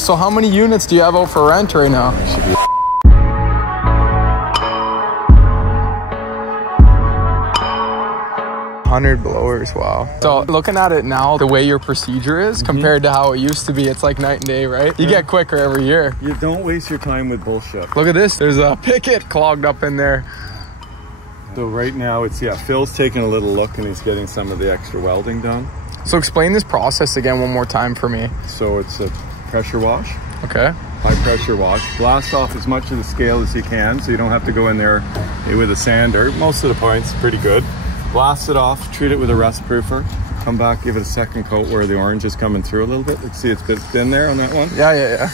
So how many units do you have out for rent right now? Should be 100 blowers, wow. So looking at it now, the way your procedure is compared to how it used to be, it's like night and day, right? You get quicker every year. You don't waste your time with bullshit. Look at this, there's a picket clogged up in there. So right now it's, yeah, Phil's taking a little look and he's getting some of the extra welding done. So explain this process again one more time for me. So it's a pressure wash. Okay. High pressure wash. Blast off as much of the scale as you can so you don't have to go in there with a sander. Most of the points pretty good. Blast it off, treat it with a rust proofer. Come back, give it a second coat where the orange is coming through a little bit. Let's see, it's a bit thin there on that one. Yeah.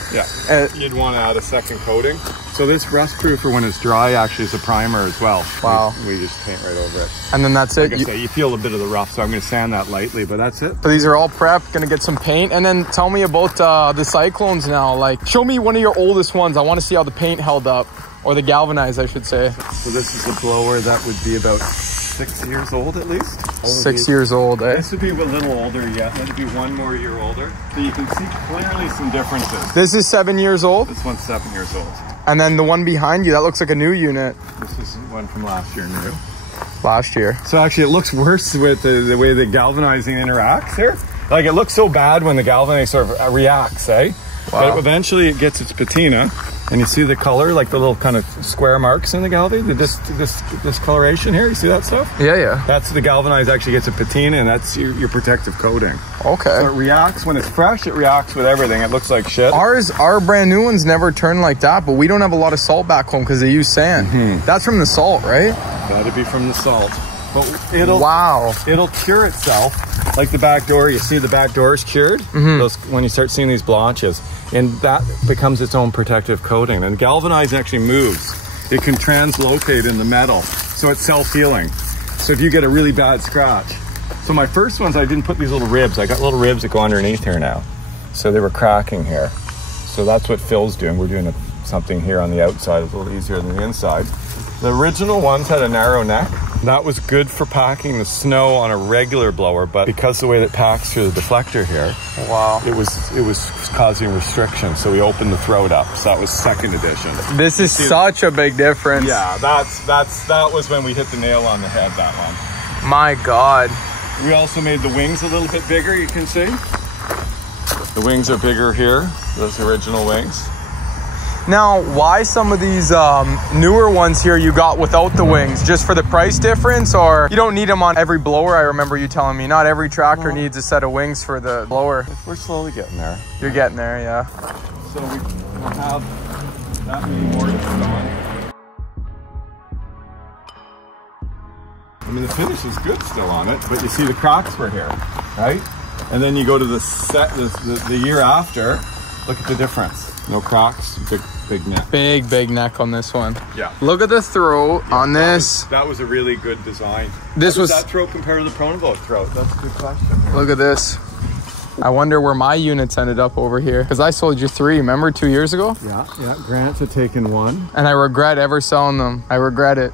You'd want to add a second coating. So this rust proofer, when it's dry, actually is a primer as well. Wow. We just paint right over it. And then that's it. Like I say, you feel a bit of the rough, so I'm going to sand that lightly, but that's it. So these are all prepped, gonna get some paint. And then tell me about the Cyclones now. Like, show me one of your oldest ones. I want to see how the paint held up, or the galvanized, I should say. So this is a blower that would be about 6 years old at least. 6 years old, eh? This would be a little older yet. That'd be 1 more year older. So you can see clearly some differences. This is 7 years old? This one's 7 years old. And then the one behind you, that looks like a new unit. This is one from last year new. Last year. So actually it looks worse with the way the galvanizing interacts here. Like it looks so bad when the galvanizing sort of reacts, eh? Wow. But eventually it gets its patina. And you see the color, like the little kind of square marks in the galvanizing, this discoloration here. You see that stuff? Yeah. That's the galvanized actually gets a patina, and that's your protective coating. Okay. So it reacts when it's fresh. It reacts with everything. It looks like shit. Our brand new ones never turn like that, but we don't have a lot of salt back home because they use sand. That's from the salt, right? That'd be from the salt. But it'll cure itself. Like the back door, you see the back door is cured. Those, when you start seeing these blotches, and that becomes its own protective coating. And galvanized actually moves. It can translocate in the metal, so it's self-healing. So if you get a really bad scratch. So my first ones, I didn't put these little ribs. I got little ribs that go underneath here now. So they were cracking here. So that's what Phil's doing. We're doing something here on the outside, a little easier than the inside. The original ones had a narrow neck. That was good for packing the snow on a regular blower, but because the way that packs through the deflector here, wow, it was causing restriction. So we opened the throat up. So that was second edition. This is such a big difference. Yeah, that was when we hit the nail on the head, that one. My God. We also made the wings a little bit bigger, you can see. The wings are bigger here, those original wings. Now, why some of these newer ones here you got without the wings? Just for the price difference, or you don't need them on every blower? I remember you telling me not every tractor needs a set of wings for the blower. We're slowly getting there. You're getting there, yeah. So we'll have that many more to put on. I mean, the finish is good still on it, but you see the cracks were here, right? And then you go to the year after, look at the difference. No cracks, big neck. Big neck on this one. Yeah. Look at the throat on this. That was a really good design. How does that throat compare to the Pronovolt throat? That's a good question. Look at this. I wonder where my units ended up over here. Because I sold you 3, remember, 2 years ago? Yeah. Grants had taken 1. And I regret ever selling them. I regret it.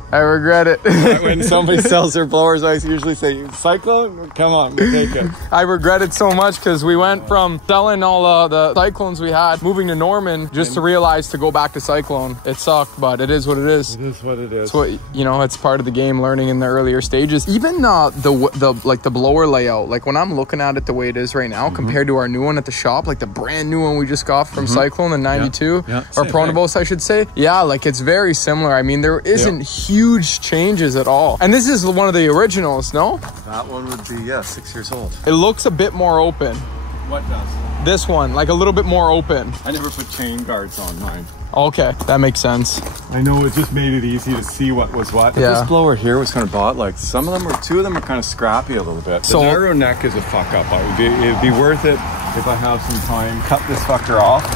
When somebody sells their blowers, I usually say, Cyclone, come on, we'll take it. I regret it so much because we went from selling all the Cyclones we had, moving to Norman, just to realize to go back to Cyclone. It sucked, but it is what it is. It is what it is. It's what, you know, it's part of the game, learning in the earlier stages. Even the blower layout, like when I'm looking at it the way it is right now, compared to our new one at the shop, like the brand new one we just got from Cyclone, the 92, or Pronovolt, I should say. Yeah, like it's very similar. I mean, there isn't huge changes at all. And this is one of the originals, no? That one would be, 6 years old. It looks a bit more open. What does? This one, like a little bit more open. I never put chain guards on mine. Okay, that makes sense. I know, it just made it easy to see what was what. Yeah. This blower here was kind of bought, like two of them are kind of scrappy a little bit. So the narrow neck is a fuck up. It'd be worth it if I have some time. Cut this fucker off.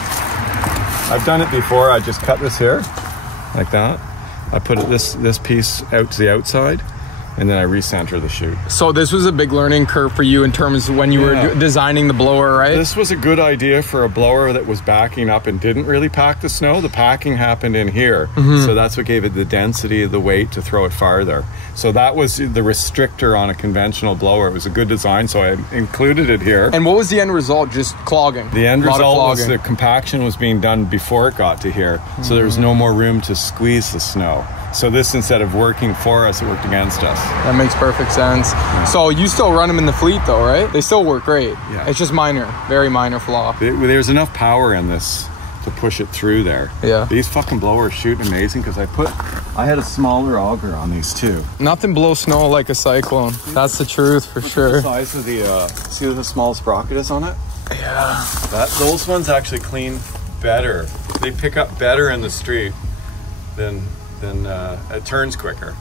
I've done it before. I just cut this here, like that. I put this piece out to the outside, and then I recenter the chute. So this was a big learning curve for you in terms of when you were designing the blower, right? This was a good idea for a blower that was backing up and didn't really pack the snow. The packing happened in here. So that's what gave it the density of the weight to throw it farther. So that was the restrictor on a conventional blower. It was a good design, so I included it here. And what was the end result? Just clogging? The end result was the compaction was being done before it got to here. So there was no more room to squeeze the snow. So this, instead of working for us, it worked against us. That makes perfect sense. So you still run them in the fleet though, right? They still work great. Yeah. It's just minor, very minor flaw. There's enough power in this to push it through there. Yeah. These fucking blowers shoot amazing because I had a smaller auger on these too. Nothing blows snow like a Cyclone. That's the truth for sure. The size of the, see what the small sprocket is on it? Yeah. Those ones actually clean better. They pick up better in the street than it turns quicker.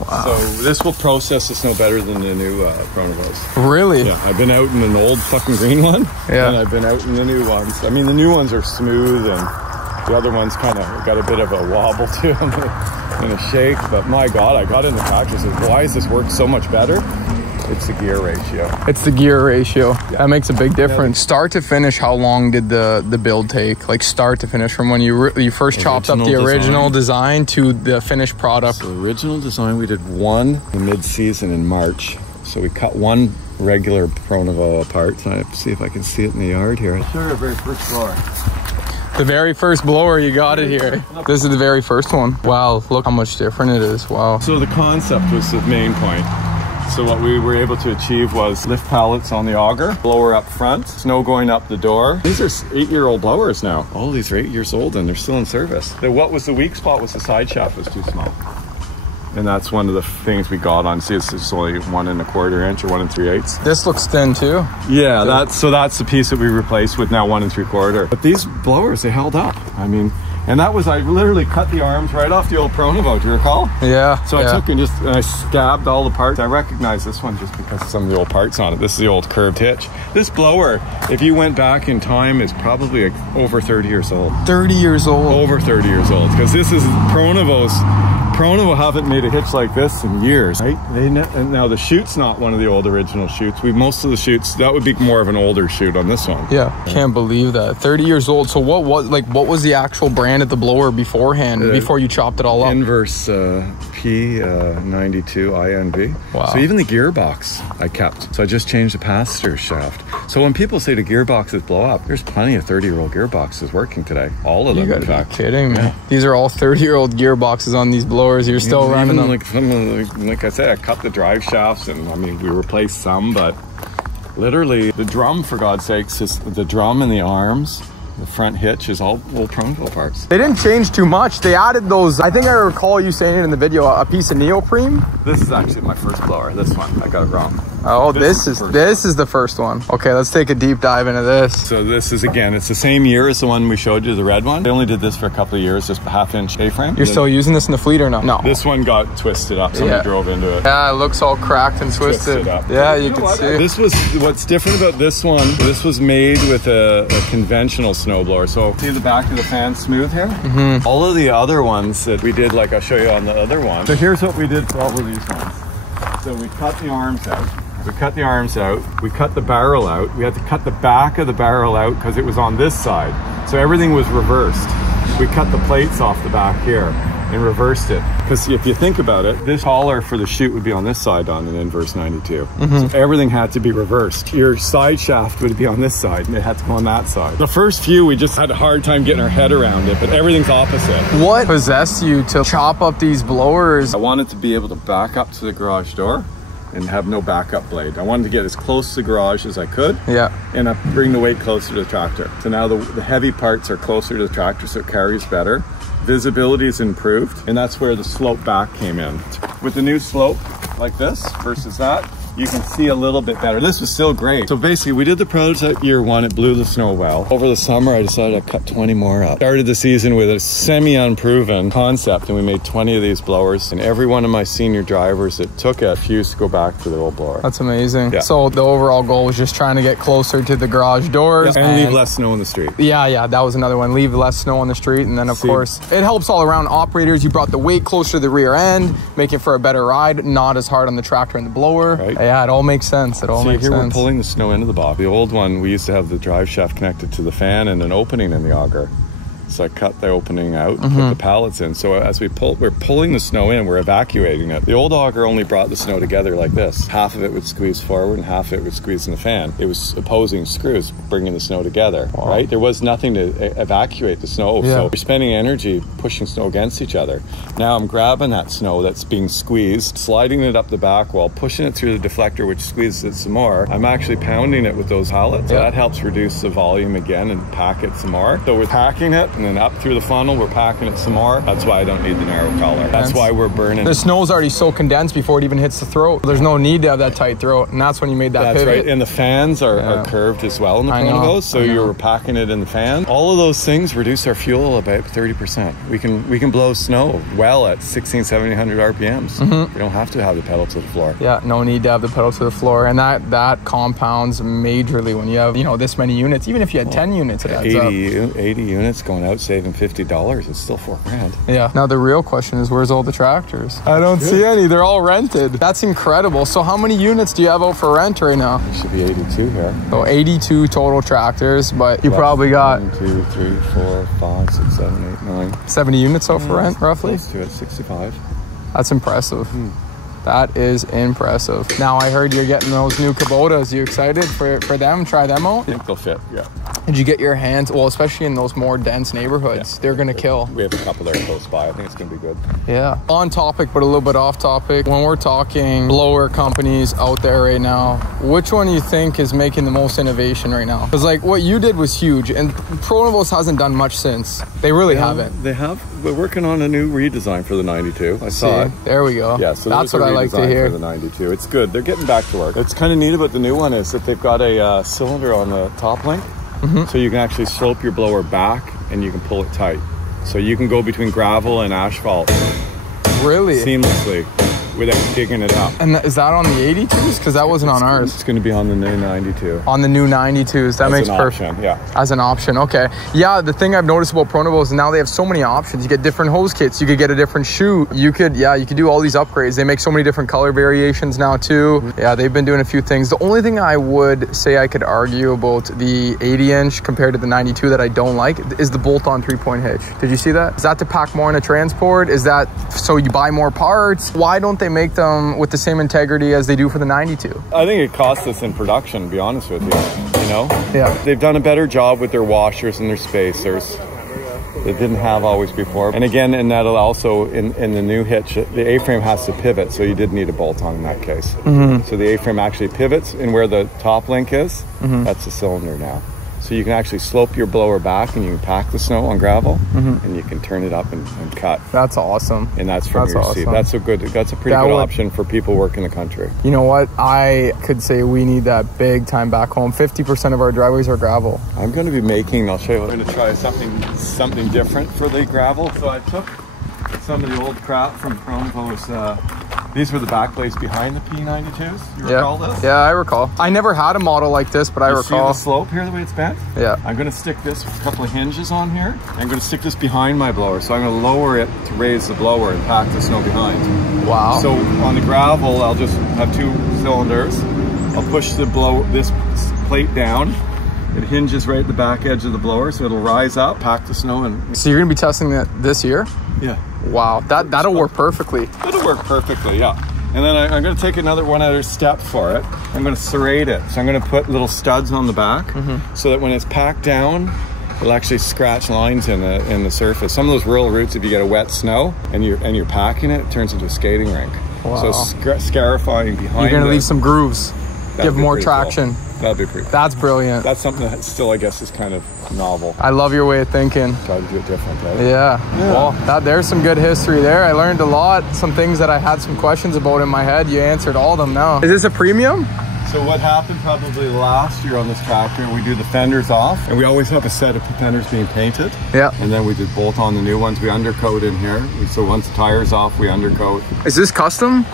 Wow. So this will process the snow better than the new Chronivos. Really? Yeah, I've been out in an old fucking green one, yeah, and I've been out in the new ones. I mean, the new ones are smooth, and the other ones kind of got a bit of a wobble to them and a shake. But my God, I got in the practice. Why does this work so much better? It's the gear ratio. It's the gear ratio. Yeah. That makes a big difference. Start to finish, how long did the build take? Like start to finish, from when you first chopped up the original design to the finished product? So the original design, we did one mid-season in March. So we cut one regular Chronovo apart. So I have to see if I can see it in the yard here. I'll show you our very first blower. The very first blower, you got it here. This is the very first one. Wow, look how much different it is. Wow. So the concept was the main point. So what we were able to achieve was lift pallets on the auger, blower up front, snow going up the door. These are 8-year-old blowers now. All these are 8 years old and they're still in service. What was the weak spot was the side shaft was too small. And that's one of the things we got on. See, it's only 1 1/4 inch or 1 3/8. This looks thin too. Yeah, that's the piece that we replaced with now 1 3/4. But these blowers, they held up. I mean, and that was, I literally cut the arms right off the old Chronovo, do you recall? Yeah. So I took and I scabbed all the parts. I recognize this one just because of some of the old parts on it. This is the old curved hitch. This blower, if you went back in time, is probably over 30 years old. 30 years old? Over 30 years old. Because this is Chronovo haven't made a hitch like this in years, right? And now the chute's not one of the old original chutes. Most of the chutes, that would be more of an older chute on this one. Yeah, can't believe that. 30 years old. So what was the actual brand of the blower beforehand, before you chopped it all up? Inverse P92 INV. Wow. So even the gearbox I kept. So I just changed the pass-through shaft. So when people say the gearboxes blow up, there's plenty of 30-year-old gearboxes working today. All of them, in fact. You're kidding me. Yeah. These are all 30-year-old gearboxes on these blowers. You're still running them. Like I said, I cut the drive shafts, and I mean, we replaced some, but literally the drum, for God's sakes, is the drum and the arms. The front hitch is all old Chronovo parts. They didn't change too much. They added those, I think I recall you saying it in the video, a piece of neoprene. This is actually my first blower. This one, I got it wrong. Oh, this is the first one. Okay, let's take a deep dive into this. So this is, again, it's the same year as the one we showed you, the red one. I only did this for a couple of years, just a 1/2 inch A-frame. You're still using this in the fleet or not? No. This one got twisted up. Somebody drove into it. Yeah, it looks all cracked and twisted. Up. Yeah, you can see. This was, what's different about this one, this was made with a conventional snowblower. So see the back of the fan smooth here? All of the other ones that we did, like I'll show you on the other one. So here's what we did for all of these ones. So we cut the arms out. We cut the arms out, we cut the barrel out, we had to cut the back of the barrel out because it was on this side. So everything was reversed. We cut the plates off the back here and reversed it. Because if you think about it, this collar for the chute would be on this side on an inverse 92. So everything had to be reversed. Your side shaft would be on this side and it had to go on that side. The first few, we just had a hard time getting our head around it, but everything's opposite. What possessed you to chop up these blowers? I wanted to be able to back up to the garage door and have no backup blade. I wanted to get as close to the garage as I could. Yeah. And bring the weight closer to the tractor. So now the heavy parts are closer to the tractor, so it carries better. Visibility is improved, and that's where the slope back came in. With the new slope like this versus that, you can see a little bit better. This was still great. So basically we did the prototype year 1, it blew the snow well. Over the summer I decided to cut 20 more up. Started the season with a semi-unproven concept and we made 20 of these blowers, and every one of my senior drivers that took it refused to go back to their old blower. That's amazing. Yeah. So the overall goal was just trying to get closer to the garage doors. And leave less snow in the street. Yeah, that was another one. Leave less snow on the street, and then of course it helps all around. Operators, you brought the weight closer to the rear end, making for a better ride, not as hard on the tractor and the blower. Right. Yeah, it all makes sense. It all makes sense. Here we're pulling the snow into the box. The old one, we used to have the drive shaft connected to the fan and an opening in the auger. So I cut the opening out and put the pallets in. So as we're pulling the snow in, we're evacuating it. The old auger only brought the snow together like this. Half of it would squeeze forward and half of it would squeeze in the fan. It was opposing screws bringing the snow together, right? There was nothing to evacuate the snow. So we're spending energy pushing snow against each other. Now I'm grabbing that snow that's being squeezed, sliding it up the back wall, pushing it through the deflector, which squeezes it some more. I'm actually pounding it with those pallets. So that helps reduce the volume again and pack it some more. So we're packing it, and then up through the funnel, we're packing it some more. That's why I don't need the narrow collar. That's why we're burning. The snow's already so condensed before it even hits the throat. There's no need to have that tight throat, and that's when you made that pivot. That's right, and the fans are curved as well in the front of those, so you're packing it in the fan. All of those things reduce our fuel about 30%. We can blow snow well at 1,600-1,700 RPMs. We don't have to have the pedal to the floor. Yeah, no need to have the pedal to the floor, and that compounds majorly when you have, you know, this many units. Even if you had 10 units, it adds up. 80 units going out, saving $50, it's still $4,000. Yeah. Now the real question is, where's all the tractors? I don't see any. They're all rented. That's incredible. So how many units do you have out for rent right now? There should be 82 here. So 82 total tractors, but you probably got 1, 2, 3, 4, 5, 6, 7, 8, 9. 70 units out for rent, roughly? Close to it, 65. That's impressive. That is impressive. Now I heard you're getting those new Kubotas. You excited for them? Try them out? I think they'll fit, yeah. Did you get your hands, well, especially in those more dense neighborhoods, they're gonna kill. We have a couple there close by. I think it's gonna be good. Yeah. On topic, but a little bit off topic. When we're talking blower companies out there right now, which one do you think is making the most innovation right now? Because like what you did was huge, and Pronavos hasn't done much since. They really haven't. They have. We're working on a new redesign for the 92. I saw it. There we go. Yeah, so that's what I like to hear. For the 92. It's good. They're getting back to work. What's kind of neat about the new one is that they've got a cylinder on the top link. So you can actually slope your blower back and you can pull it tight. So you can go between gravel and asphalt. Really? Seamlessly without digging it up. And is that on the 82s? Because that wasn't on ours. It's going to be on the new 92. On the new 92s. That makes perfect. Yeah. As an option. Okay. Yeah, the thing I've noticed about Pronavos is now they have so many options. You get different hose kits. You could get a different chute. You could do all these upgrades. They make so many different color variations now too. Yeah, they've been doing a few things. The only thing I would say I could argue about the 80-inch compared to the 92 that I don't like is the bolt-on 3-point hitch. Did you see that? Is that to pack more in a transport? Is that so you buy more parts? Why don't they make them with the same integrity as they do for the 92? I think it costs us in production, to be honest with you. You know? Yeah. They've done a better job with their washers and their spacers. They didn't have always before. And again, and that'll also, in the new hitch, the A-frame has to pivot, so you did need a bolt-on in that case. So the A-frame actually pivots, and where the top link is, that's the cylinder now. So you can actually slope your blower back and you can pack the snow on gravel and you can turn it up and cut. That's awesome. And that's from your seat. That's a pretty good option for people working the country. You know what? I could say we need that big time back home. 50% of our driveways are gravel. I'm going to be making, I'll show you, I'm going to try something different for the gravel. So I took some of the old crap from Pronavos. These were the back blades behind the P92s. You recall this? Yeah, I recall. I never had a model like this, but I recall. See the slope here, the way it's bent? Yeah. I'm going to stick this with a couple of hinges on here. I'm going to stick this behind my blower. So I'm going to lower it to raise the blower and pack the snow behind. Wow. So on the gravel, I'll just have 2 cylinders. I'll push this plate down. It hinges right at the back edge of the blower, so it'll rise up, pack the snow in. So you're going to be testing that this year? Yeah. Wow, that'll work perfectly. That'll work perfectly, yeah. And then I'm going to take one other step for it. I'm going to serrate it. So I'm going to put little studs on the back so that when it's packed down, it'll actually scratch lines in the surface. Some of those rural routes, if you get a wet snow and you're packing it, it turns into a skating rink. Wow. So scarifying behind it. You're going to leave some grooves, give more traction. Cool. That'd be pretty cool. That's brilliant. That's something that still, I guess, is kind of novel. I love your way of thinking. Try to do it different, right? Yeah. Well, there's some good history there. I learned a lot. Some things that I had some questions about in my head. You answered all of them now. Is this a premium? So what happened probably last year on this tractor, we do the fenders off, and we always have a set of fenders being painted. Yeah. And then we just bolt on the new ones. We undercoat in here. So once the tire's off, we undercoat. Is this custom?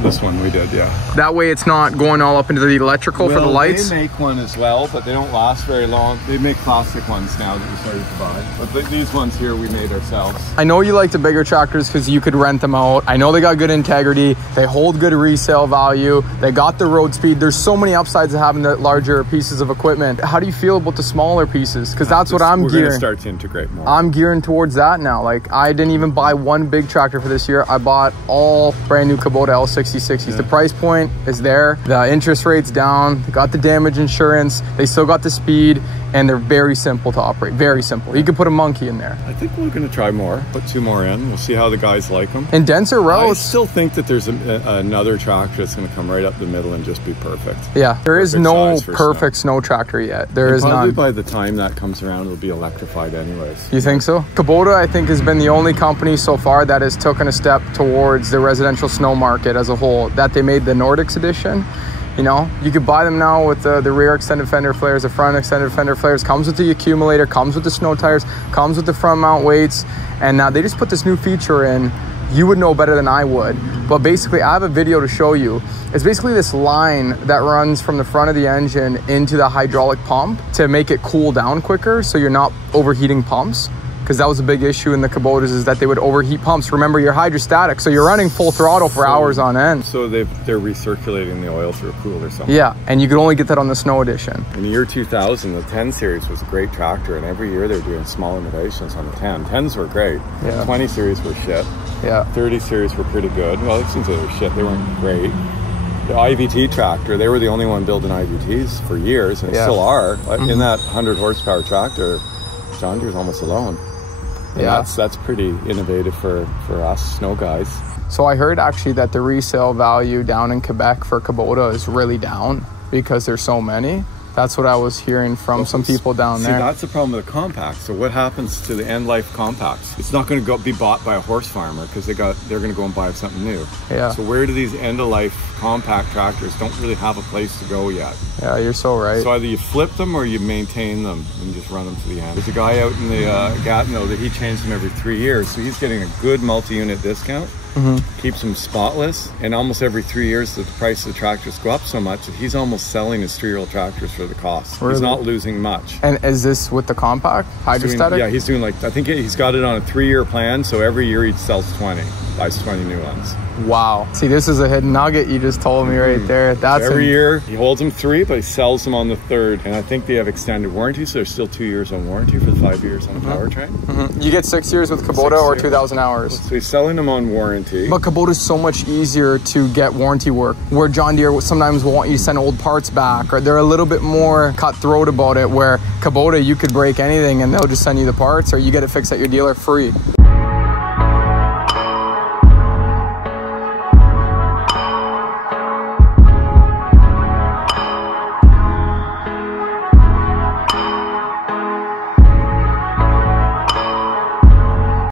This one we did, yeah. That way it's not going all up into the electrical for the lights? They make one as well, but they don't last very long. They make plastic ones now that we started to buy. But these ones here we made ourselves. I know you like the bigger tractors because you could rent them out. I know they got good integrity. They hold good resale value. They got the road speed. There's so many upsides to having the larger pieces of equipment. How do you feel about the smaller pieces? Because that's what I'm gearing. We're going to start to integrate more. I'm gearing towards that now. Like, I didn't even buy one big tractor for this year. I bought all brand new Kubota L6060s. Yeah. The price point is there. The interest rate's down. They got the damage insurance. They still got the speed. And they're very simple to operate. Very simple. You could put a monkey in there. I think we're going to try more. Put 2 more in. We'll see how the guys like them. In denser roads. I still think that there's another tractor that's going to come right up the middle and just be perfect. Yeah. There is no perfect snow tractor yet. There is none. Probably by the time that comes around, it'll be electrified anyways. You think so? Kubota, I think, has been the only company so far that has taken a step towards the residential snow market as a whole. That they made the Nordics edition. You know, you could buy them now with the rear extended fender flares, the front extended fender flares, comes with the accumulator, comes with the snow tires, comes with the front mount weights, and now they just put this new feature in. You would know better than I would, but basically I have a video to show you. It's basically this line that runs from the front of the engine into the hydraulic pump to make it cool down quicker so you're not overheating pumps. Because that was a big issue in the Kubotas, is that they would overheat pumps. Remember, you're hydrostatic, so you're running full throttle for hours on end. So they're recirculating the oil through a cooler or something. Yeah, and you could only get that on the snow edition. In the year 2000, the 10 series was a great tractor, and every year they were doing small innovations on the 10. 10s were great. Yeah. 20 series were shit. Yeah. 30 series were pretty good. Well, it seems they were shit. They weren't great. The IVT tractor, they were the only one building IVTs for years, and they still are. In that 100 horsepower tractor, John Deere's almost alone. And that's pretty innovative for us snow guys. So I heard actually that the resale value down in Quebec for Kubota is really down because there's so many. That's what I was hearing from some people down there. See, that's the problem with the compacts. So what happens to the end life compacts? It's not going to be bought by a horse farmer because they're going to go and buy something new. Yeah. So where do these end of life compact tractors don't really have a place to go yet? Yeah, you're so right. So either you flip them or you maintain them and just run them to the end. There's a guy out in the Gatineau that he changed them every 3 years. So he's getting a good multi-unit discount. Keeps them spotless, and almost every 3 years the price of the tractors go up so much that he's almost selling his 3-year-old tractors for the cost. Really? He's not losing much. And is this with the compact hydrostatic? Yeah, he's doing I think he's got it on a 3-year plan, so every year he sells 20, buys 20 new ones. Wow. See, this is a hidden nugget you just told me right there. That's so every year he holds them 3, but he sells them on the 3rd, and I think they have extended warranty, so there's still 2 years on warranty for the 5 years on a powertrain. You get 6 years with Kubota or 2,000 hours. So he's selling them on warranty. But Kubota's so much easier to get warranty work, where John Deere sometimes will want you to send old parts back, or they're a little bit more cutthroat about it, where Kubota, you could break anything and they'll just send you the parts, or you get it fixed at your dealer free.